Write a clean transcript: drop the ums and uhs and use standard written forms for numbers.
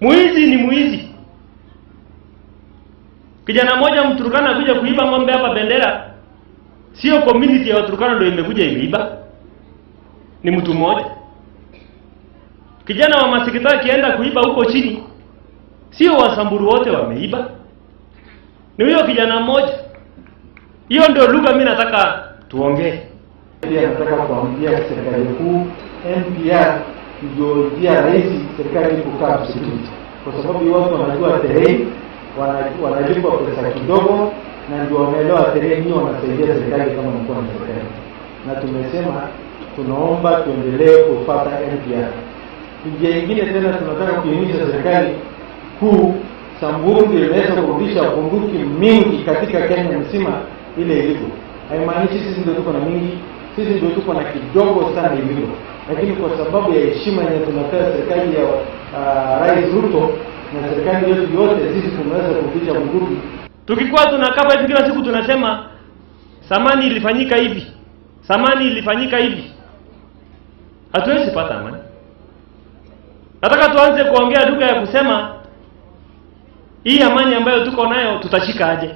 Muizi ni muizi. Kijana mmoja Mturkana kuja kuiba ng'ombe hapa Bendera. Sio community ya Waturkana ndio imekuja imeiba. Ni mtu mmoja. Kijana wa Masikita kienda kuiba huko chini. Sio Wasamburu wote wameiba. Ni huyo kijana mmoja. Hiyo ndio lugha mimi nataka tuongee. Pia nataka kuambia serikali kuu NPR ndio njia rahisi serikali kukaa security. Kwa sababu watu wanajua terrain, wanalipa pesa kidogo na ndio wanaelewa terrain hiyo, wanasaidia serikali kama mkoa na serikali. Na tumesema tunaomba tuendelee kufuata NPR. Njia nyingine tena tunataka kuhimiza serikali kuu Samburu ndio inaweza kurudisha bunduki mingi katika Kenya mzima ile ilivyo. Haimaanishi sisi ndio tuko na mingi, sisi ndio tuko na kidogo sana ilivyo. Lakini kwa sababu ya heshima yenye tunapewa serikali ya Rais Ruto na serikali yetu yote, sisi tunaweza kurudisha bunduki. Tukikuwa tunakapa hivi kila siku tunasema samani ilifanyika hivi. Samani ilifanyika hivi. Hatuwezi pata amani. Nataka tuanze kuongea lugha ya kusema hii amani ambayo tuko nayo tutashika aje.